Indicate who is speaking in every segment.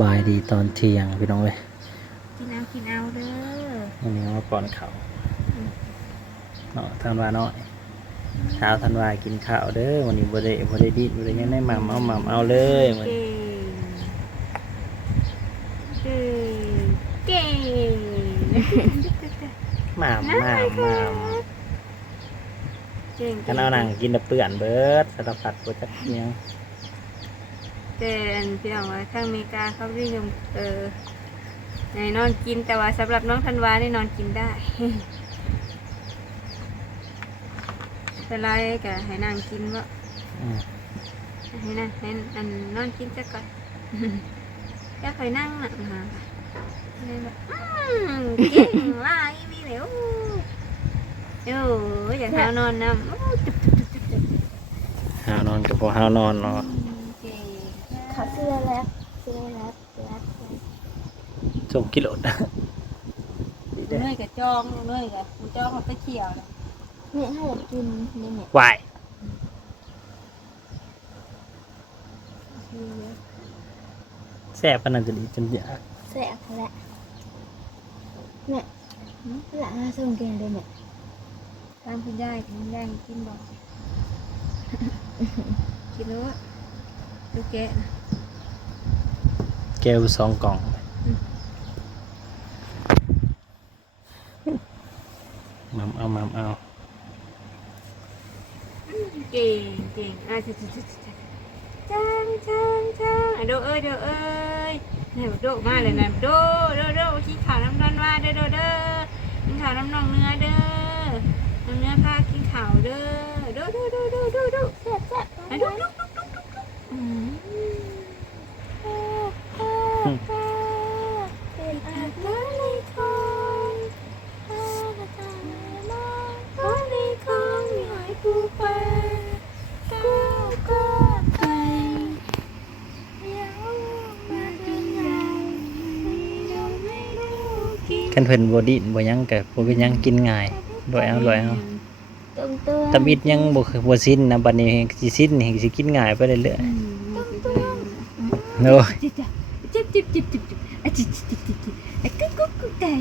Speaker 1: บายดีตอนเที่ยงพี่น้องเว้ย
Speaker 2: กินเอากินเอาเด้อ
Speaker 1: วันนี้มาป้อนข้าวเนาะทันวาน้อยเช้าทันวากินข้าวเด้อวันนี้บ่ได้บ่ได้ดิบบ่ได้หยังได้หม่ำเอาหม่ำเอาเลยมื้อ
Speaker 2: เก่
Speaker 1: นี้
Speaker 2: งเก่งเก่ง
Speaker 1: หม่ำหม่ำหม่
Speaker 2: เก่งำ
Speaker 1: กันเอาหนังกินแต่เปื่อนเบิดสารพัดบ่จักอิหยั ง
Speaker 2: แต่อันพี่น้องว่าทางอเมริกาเขานิยมเออในนอนกินแต่ว่าสำหรับน้องธันวานี่นอนกินได้เป็นไรกะให้นางกินวะให้นั่งให้อันนอนกินซะก่อนแค่คอยนั่งน่ะมาเลยแบบเก่งหลายมีเหลวโอ้ยอยากหานอนน้ำโอ้ยจุ๊บจุ๊บจุ๊บจุ๊บ
Speaker 1: หานอนก็บ่หานอนเนาะ
Speaker 3: ขาเสื้อแล้วเสื้อแล้วแล้ว
Speaker 1: ส่งกิโลนะ
Speaker 2: เนื่อยกับจองเนื่อยกับมันจองมันไปเขียวนะ
Speaker 3: เนี่ยให้อยากกินนี่เนี่ยวา
Speaker 1: ยแซ่บปานนั้นจะดีจนอยาก
Speaker 3: แสบแล้วเนี่ยหลังมาส่งกินเลยเนี่ย
Speaker 2: ตามคุณยายคุณยายกินบอกกินแล้ว อะดูแกะนะ
Speaker 1: แก้วสองกล่อง มัมเอามัมเอา
Speaker 2: เก่งเก่งอะจุ๊บจุ๊บจุ๊บจุ๊บจ้างจ้างจ้างอะโดเอ้ยโดเอ้ยเนี่ยโดมาเลยนะโดโดโดขี้ขาวน้ำร้อนว่าเด้อโดเด้อกินขาวน้ำนองเนื้อเด้อน้ำเนื้อพากินขาวเด้อโดโดโดโดโดโด
Speaker 3: แสบแสบ
Speaker 2: อะโดโดโดโดโดโดอืม
Speaker 3: เป็นอาบน้ำในคลองข้าพเจ้าลองเพราะในคลองมีหอยปูปลาก็ก็ไปเดี๋ยวมากินยาไม่ยอมให้ลูกกิ น
Speaker 1: คันเพิ่นบ่ดินบ่หยังก็บ่เป็นหยังกินง่ายบ่เอาบ่เอา
Speaker 3: ตรงตัว
Speaker 1: ตำอิดยังบ่คือบ่สิ้นนะบัดนี้สิสิ้นนี่สิกินง่ายไปเรื่อย
Speaker 2: อืม
Speaker 1: ๆโอ้ย
Speaker 2: จิบจิบจิบจิบจิบอะจิบจิบจิบจิบจิบอะกุ๊กกุ๊กกุ๊กไก่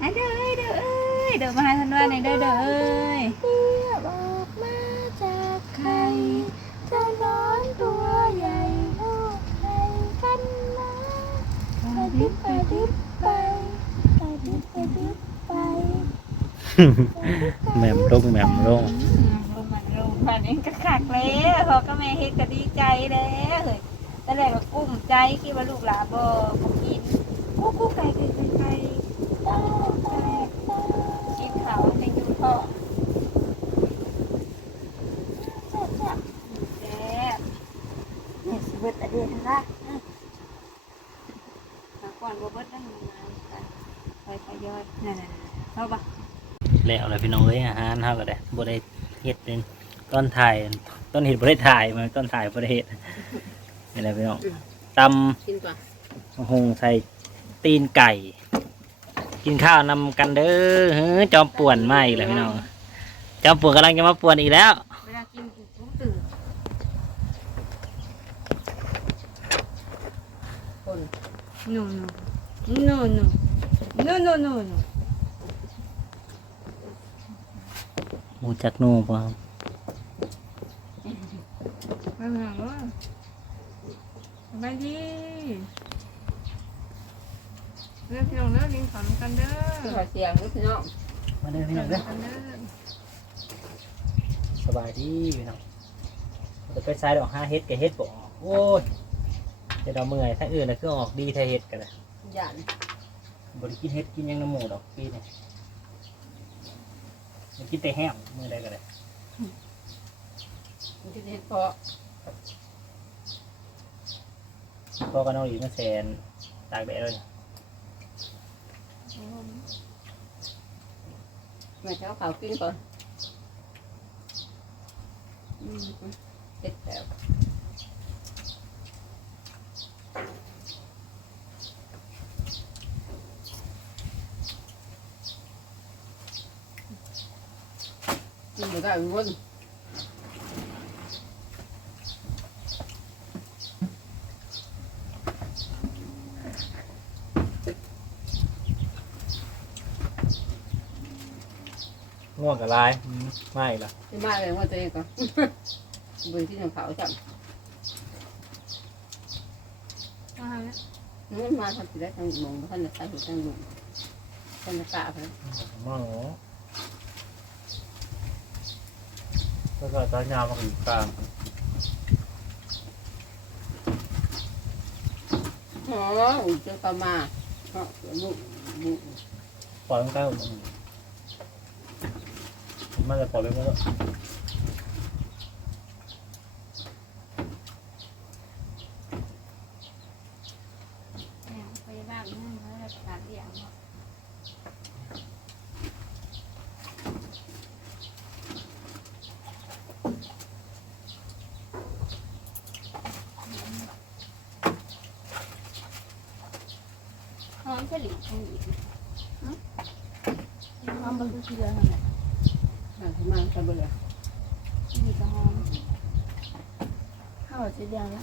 Speaker 2: อะเด้อเอ้ยเด้อเอ้ยเด้อมาหาทันว่าในอยเด้อเด้อเอ้ย
Speaker 3: เรียบออกมาจากไข่เจ้านอนตัวใหญ่ลูกไข่กันนะกระดิบกระดิบไป
Speaker 1: แหม่มลงแหม่มลง
Speaker 2: ลงมันลงมันเองก็ขักแล้วพอก็แม่เฮ็ดก็ดีใจแล้วเฮ้ยตอนแรกก็กุ้มใจคิดว่าลูกหลานบ่บ่กินกุ๊กกุ๊กไก่ไก่ไก่ไก่
Speaker 3: เต้าเต้าเต้า
Speaker 2: กินข้าวให้อยู่ท้อง
Speaker 3: แซ่บแซ่บ
Speaker 2: แซ่บ
Speaker 3: เนี่ยสิเบิดอะเดียนละ
Speaker 2: มาก่อนบ่เบิดนั่น มาไปไปย่อยนั่นๆๆเอาบ่
Speaker 1: แล้วล่ะพี่น้องเอ้ยอาหารเฮาก็ได้บ่ได้เฮ็ดเป็นตอนถ่ายตอนเฮ็ดบ่ได้ถ่ายมาตอนถ่ายบ่ได้เฮ็ดนี่แหละพี่น้องตำ
Speaker 2: กินก่อน
Speaker 1: หงใส่ตีนไก่ กินข้าวนำกันเด้อเฮ้ยจอมป่วนมาอีกแล้วพี่น้องจอมป่วนกำลังจะมาป่วนอีกแล้ว
Speaker 2: เวลากินกูต้องตื่นคน no no no no no no no no
Speaker 1: หมูจักนูป่ะ
Speaker 2: มาหาว่าสบายดีเรื่องพี่น้องเลิกลิงขอนกันเด้อ
Speaker 4: ขอเสียงลูกพี่น้อง
Speaker 1: มาเด้อพี่น้องเด้อ
Speaker 2: กันเด้อ
Speaker 1: สบายดีพี่น้องเราไปซ้ายดอกห้าเฮ็ดกับเฮ็ดบ่ออกโอ้ยจะดอกเมื่อยถ้าอื่นน่ะคือออกดีถ้าเฮ็ดกันเลย
Speaker 4: หยัน
Speaker 1: บริกินเฮ็ดกินหยังน้ำหมูดอกปีนี่มันกินแต่แห้มมือใดก็ได้
Speaker 4: มันจะเห็นเพาะ
Speaker 1: พอกันเอาอีกมาแสนตากแดดเลย
Speaker 4: มาเช้าเขากินก่อนอืมเด็ดแล้ว กินไม่ได้ทุก
Speaker 1: คนง่วงกับไลายอืมไม่ละ
Speaker 4: จะม่เลยว่าตัวเองก็บริที่ของเขาจัง
Speaker 2: มา
Speaker 4: ทำสิได้ทั้งหมูท่านจะใส่หัวทางหนุ่ท่านจะกล้าไป
Speaker 1: มอ ก็ก็ตอนยามมาอยู่กลาง
Speaker 4: อ๋อเจ้าก็มาเพราะบุกบุก
Speaker 1: ปล่อยมันใกล้ผมมันจะปล่อยไปหมดแล้ว
Speaker 2: แม่ไปบ้านนั่นเขาจะตัดเดี่ยว หอมฉลิคงอีก
Speaker 3: หอมบางทีเดือนนั่นแหละ
Speaker 4: ที่มาทำไปเลย
Speaker 2: มีกระหอม
Speaker 3: ข้าวสีแดงแล้ว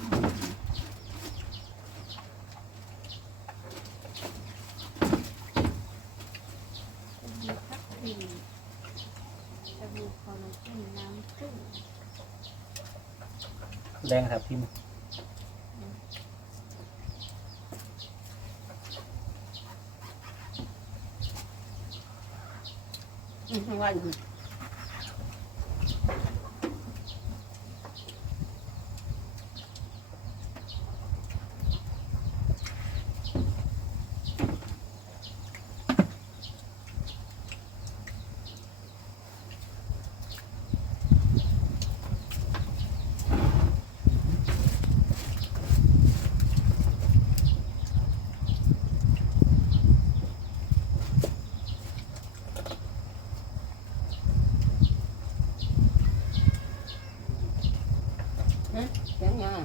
Speaker 2: มีพักครีมสบู่คอลลาเจนน้ำผึ้ง
Speaker 1: แดงแถบพิมพ์
Speaker 4: ทั้งวัน ยังยัง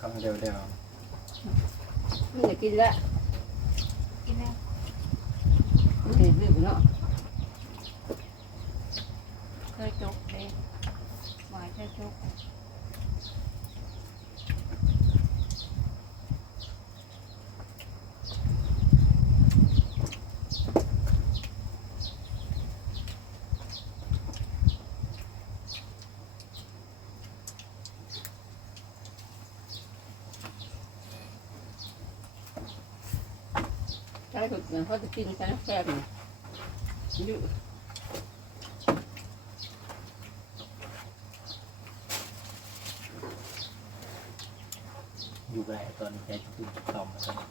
Speaker 1: วิ่งสกิปครั้งเดียวเดียว
Speaker 4: ไม่ได้กินแล้ว
Speaker 2: กินแล้ว
Speaker 4: ไม่ได้ดื่มเนาะ
Speaker 2: เคยจกเลยหวายเคยจก
Speaker 4: ใช่ถูกเขาจะกินใช่แซ่บอยู่
Speaker 1: อยู่ไรตอนนี้ใจตุ้มต่อมมาตอนนี้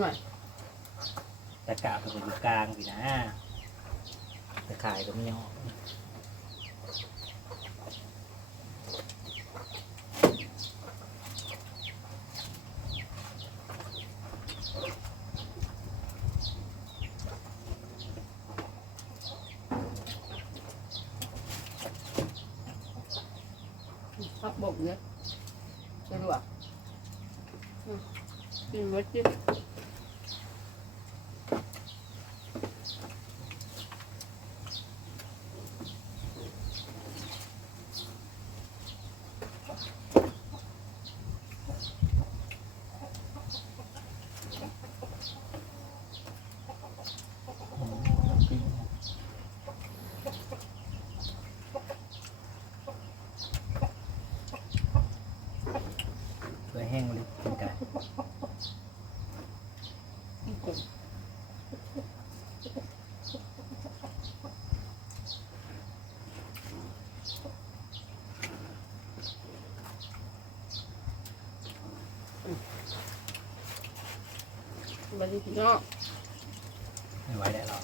Speaker 4: หน่อย
Speaker 1: แต่กาบเป็นอยู่กลางสินะแต่ขายก็ไม่ออก
Speaker 4: พัก บกเนี่ยสะดวกกินไวัดกิ
Speaker 1: แห้งเลยกินกัน
Speaker 4: บัดนี้เนาะ
Speaker 1: ไม่ไหวได้หรอก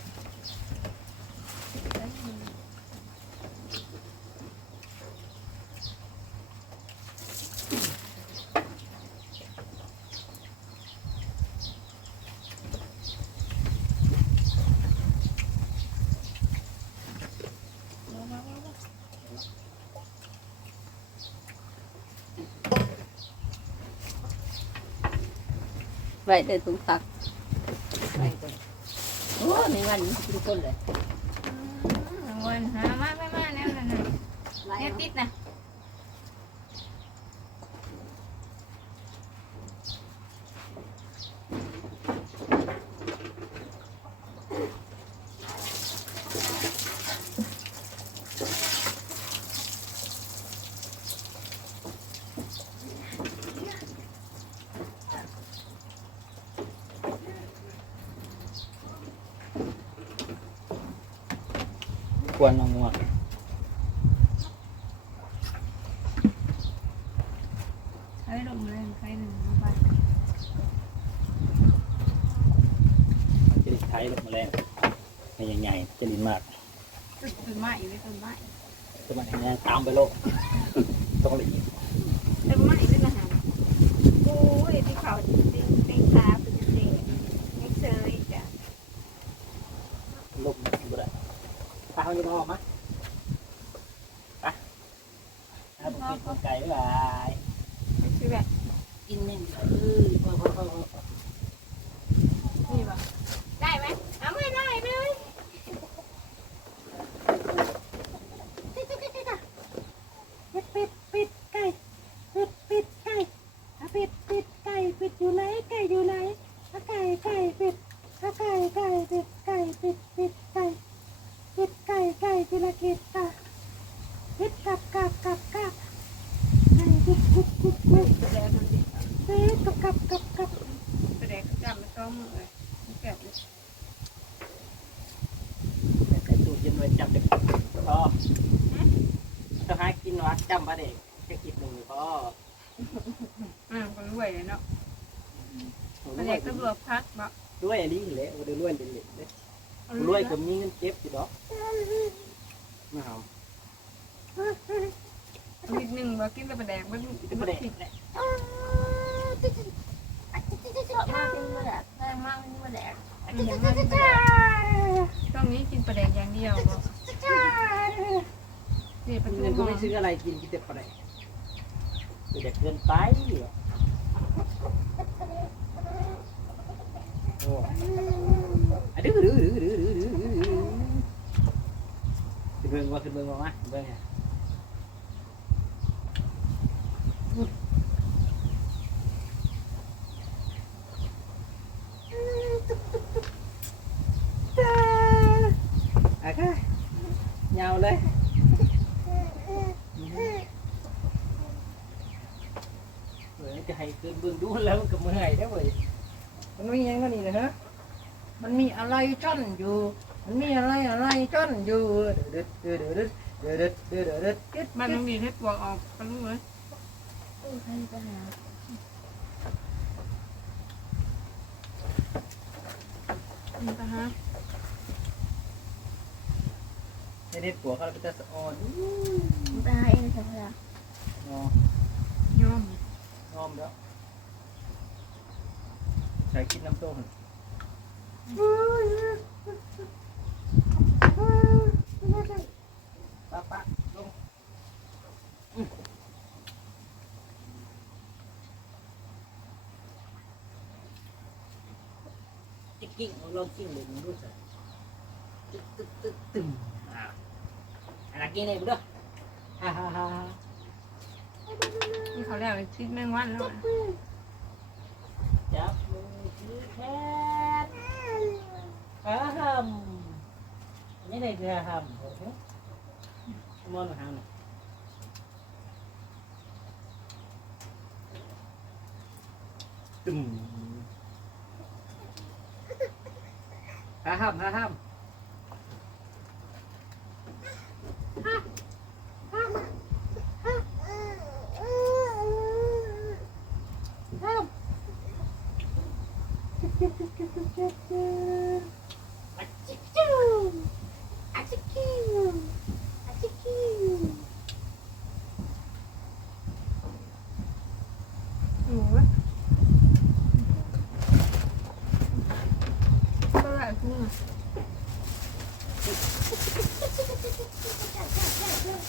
Speaker 4: ไว้ได้ถุงตักไว้ก่อนโอ้ในวันนี้กินต้นเลย
Speaker 2: รางวัลหามาไม่มาแล้วนั่นน่ะเนี่ยติดนะ
Speaker 1: วนน้องง่วง
Speaker 2: ใช้ลมแรงใช้หนึ่งมาไป
Speaker 1: จะดิไทยลงมาแรงให้ใหญ่ๆจะดินมาก
Speaker 2: ต้นไม้อยู่ในต้นไม้
Speaker 1: จะมาแห้งตามไปโลกต้องละเอียด
Speaker 2: ต้นไม้เป็นอาหารโอ้ยที่เขาเป็นเป็นขาเป็นเด็กไม่เคยจ้ะ
Speaker 1: ลมมันบ่ได้ถ้า เอาจออกไหมไป
Speaker 2: เอาไป
Speaker 3: กินไก่ไปกิ
Speaker 2: นแม่งเอ
Speaker 1: อ แหน
Speaker 2: กตำรวจพักบ่
Speaker 1: ด้วยอันนี้แหละบ่ได้รวยเป็นเหลุ้รวยก็มีเงินเก็บอยู่ดอกมาเอา
Speaker 2: นิดนึ่งบ่กินแต่ปลาแดงมันมันผิดแหละา
Speaker 4: กกิปลาแดงแรงปลาแด
Speaker 2: งช่วงนี้กินปลาแดงอย่างเดียวบ่นี่ปลาทู
Speaker 1: เงินก็ไม่ซื้ออะไรกินกินแต่ปลาแดงปลาแดงเกินไปเหรอ à, đứa đứa đứa đứa đứa đứa đứa thịt vườn qua thịt vườn qua má thịt vườn à à cái nhau lên cái hay cái bương đuôi lắm cái mưa này đó vậy
Speaker 3: มันมีอย่างนี้นะฮะมันมีอะไรจ้อนอยู่ มันมีอะไรอะไรจ้อนอยู่เด็ดเด็ดเด็ดเด็ดเด็ดเด็ดเด็ดเด็ด
Speaker 2: มันต้องมีให้ปวกออกกันรู้เลย
Speaker 4: เออใครไปหา
Speaker 2: มันก็ฮะ
Speaker 1: ให้เด็ดปัวเขาแล้วไปจะสะออน
Speaker 4: ไปหาเองใช่ไหมล่ะ
Speaker 1: งอ
Speaker 2: ย่อม
Speaker 1: งอมแล้ว ใช้กินน้ำต้มปะปะลงจะกิ้งลองกิ้งเลยมึงรู้สึกตึ๊ดตึ๊ดตึ๊ดตึ๊มอ่าอันนั้นกิ้งเลยมึงด้วยฮ่าฮ่าฮ่าฮ่า
Speaker 2: นี่เขาแล้วคิดแมงวันแล้ว
Speaker 1: แคทอาฮัมนี่ไหนคืออาฮัมมอนฮัมตึมขาฮั
Speaker 2: มอาฮัม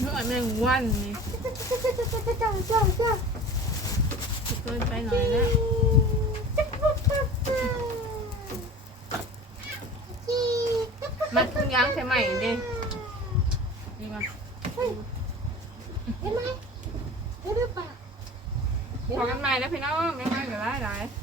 Speaker 2: เมื่อแมงวันนี่เกินไปหน่อยแล้วมาทุ่งยางใช่ไหมดิดีมา
Speaker 3: เห็นไหมเห็นหรือเปล่า
Speaker 2: ขอกันใหม่นะพี่น้องแมงวันก็หลายหลาย
Speaker 3: ไปสิไปสิ